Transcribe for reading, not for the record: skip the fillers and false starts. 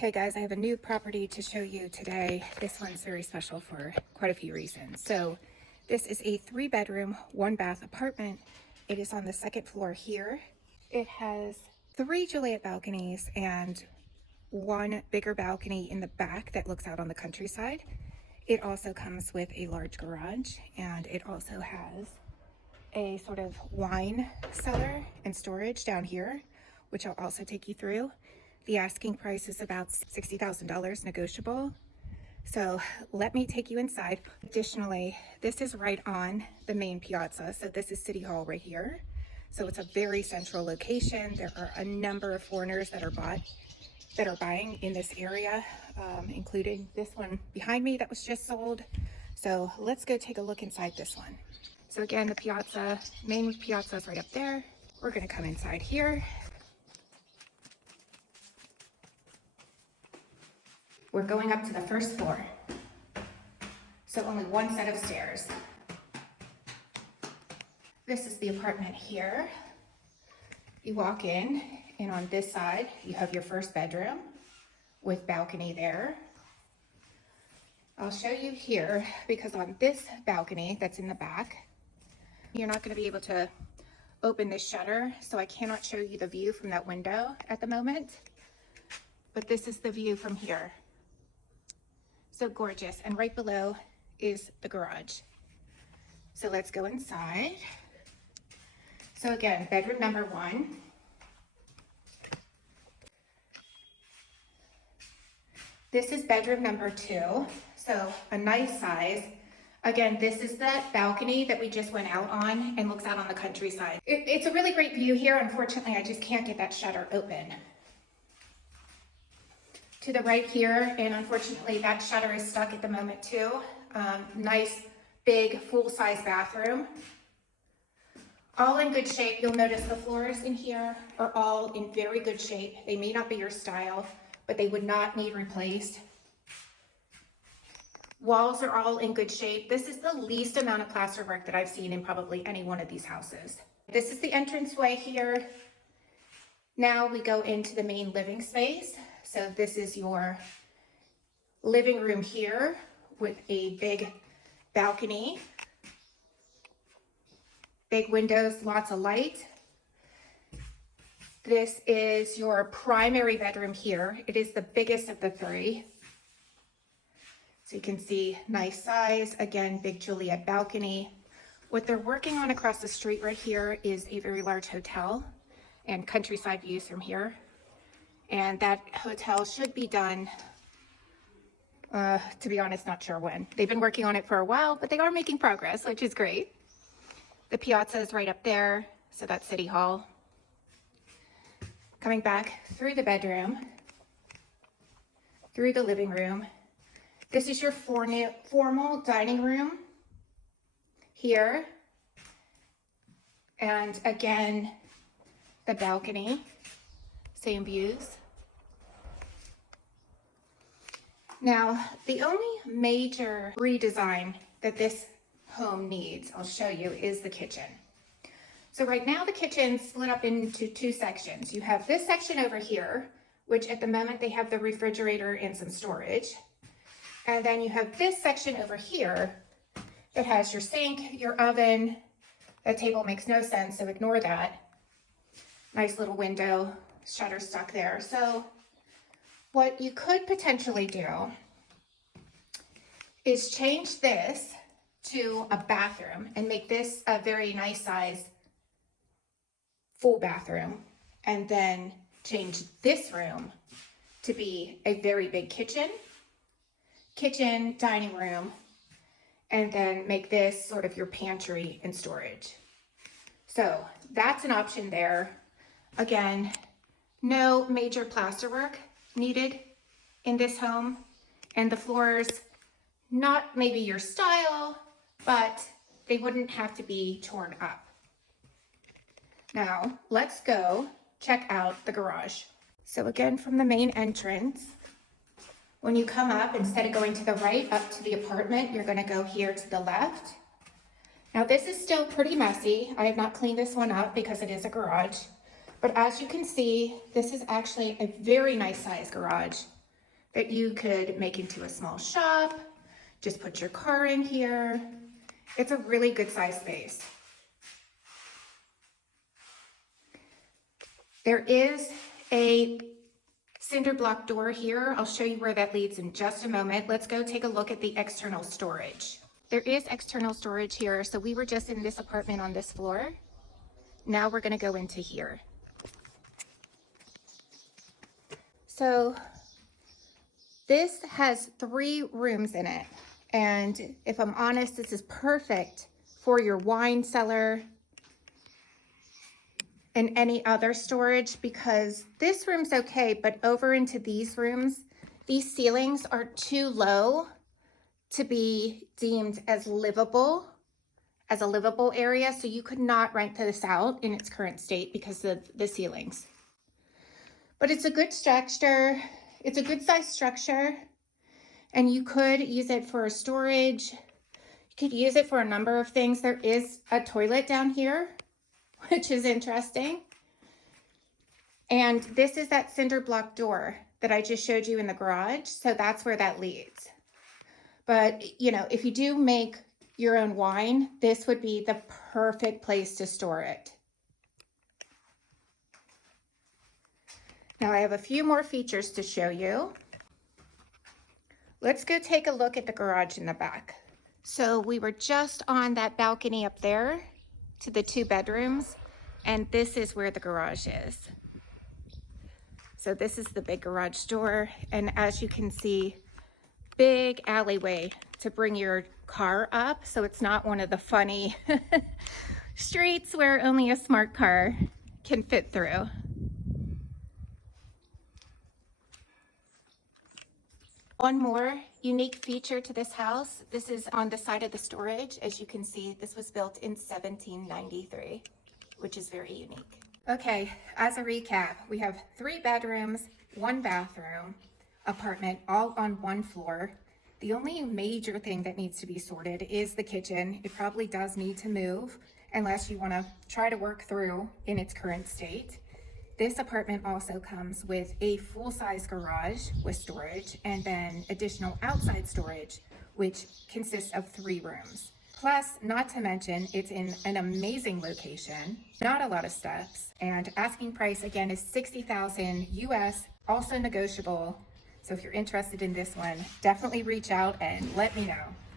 Okay guys, I have a new property to show you today. This one's very special for quite a few reasons. So this is a 3-bedroom, 1-bath apartment. It is on the 2nd floor here. It has 3 Juliet balconies and 1 bigger balcony in the back that looks out on the countryside. It also comes with a large garage, and it also has a sort of wine cellar and storage down here, which I'll also take you through. The asking price is about $60,000 negotiable. So let me take you inside. Additionally, this is right on the main piazza. So this is City Hall right here. So it's a very central location. There are a number of foreigners that are buying in this area, including this one behind me that was just sold. So let's go take a look inside this one. So again, the piazza, main piazza is right up there. We're gonna come inside here. We're going up to the 1st floor. So only 1 set of stairs. This is the apartment here. You walk in, and on this side, you have your 1st bedroom with balcony there. I'll show you here, because on this balcony that's in the back, you're not going to be able to open this shutter, so I cannot show you the view from that window at the moment. But this is the view from here. So gorgeous. And right below is the garage. So let's go inside. So again, bedroom number 1. This is bedroom number 2. So a nice size. Again, this is that balcony that we just went out on and looks out on the countryside. It's a really great view here. Unfortunately, I just can't get that shutter open. To the right here, and unfortunately that shutter is stuck at the moment too. Nice, big, full-size bathroom. All in good shape. You'll notice the floors in here are all in very good shape. They may not be your style, but they would not need replaced. Walls are all in good shape. This is the least amount of plaster work that I've seen in probably any one of these houses. This is the entranceway here. Now we go into the main living space. So this is your living room here with a big balcony, big windows, lots of light. This is your primary bedroom here. It is the biggest of the 3. So you can see nice size, again, big Juliet balcony. What they're working on across the street right here is a very large hotel and countryside views from here. And that hotel should be done, to be honest, not sure when. They've been working on it for a while, but they are making progress, which is great. The piazza is right up there, so that's City Hall. Coming back through the bedroom, through the living room. This is your formal dining room here. And again, the balcony, same views. Now, the only major redesign that this home needs, I'll show you, is the kitchen. So right now the kitchen's split up into 2 sections. You have this section over here, which at the moment they have the refrigerator and some storage. And then you have this section over here that has your sink, your oven. That table makes no sense, so ignore that. Nice little window, shutter stuck there. So what you could potentially do is change this to a bathroom and make this a very nice size full bathroom, and then change this room to be a very big kitchen, dining room, and then make this sort of your pantry and storage. So that's an option there. Again, no major plasterwork needed in this home, and the floors, not maybe your style, but they wouldn't have to be torn up. Now let's go check out the garage. So again, from the main entrance, when you come up, instead of going to the right up to the apartment, you're going to go here to the left. Now this is still pretty messy. I have not cleaned this one up because it is a garage. But as you can see, this is actually a very nice size garage. that you could make into a small shop. Just put your car in here. It's a really good size space. There is a cinder block door here. I'll show you where that leads in just a moment. Let's go take a look at the external storage. There is external storage here. So we were just in this apartment on this floor. Now we're going to go into here. So this has 3 rooms in it. And if I'm honest, this is perfect for your wine cellar and any other storage, because this room's okay, but over into these rooms, these ceilings are too low to be deemed as a livable area. So you could not rent this out in its current state because of the ceilings. But it's a good structure. It's a good size structure, and you could use it for storage. You could use it for a number of things. There is a toilet down here, which is interesting. And this is that cinder block door that I just showed you in the garage. So that's where that leads. But, you know, if you do make your own wine, this would be the perfect place to store it. Now I have a few more features to show you. Let's go take a look at the garage in the back. So we were just on that balcony up there to the 2 bedrooms, and this is where the garage is. So this is the big garage door, and as you can see, big alleyway to bring your car up, so it's not one of the funny streets where only a smart car can fit through. One more unique feature to this house. This is on the side of the storage. As you can see, this was built in 1793, which is very unique. Okay, as a recap, we have 3 bedrooms, 1 bathroom, apartment, all on 1 floor. The only major thing that needs to be sorted is the kitchen. It probably does need to move unless you want to try to work through in its current state. This apartment also comes with a full-size garage with storage and then additional outside storage, which consists of 3 rooms. Plus, not to mention, it's in an amazing location, not a lot of steps, and asking price again is $60,000 US, also negotiable. So if you're interested in this one, definitely reach out and let me know.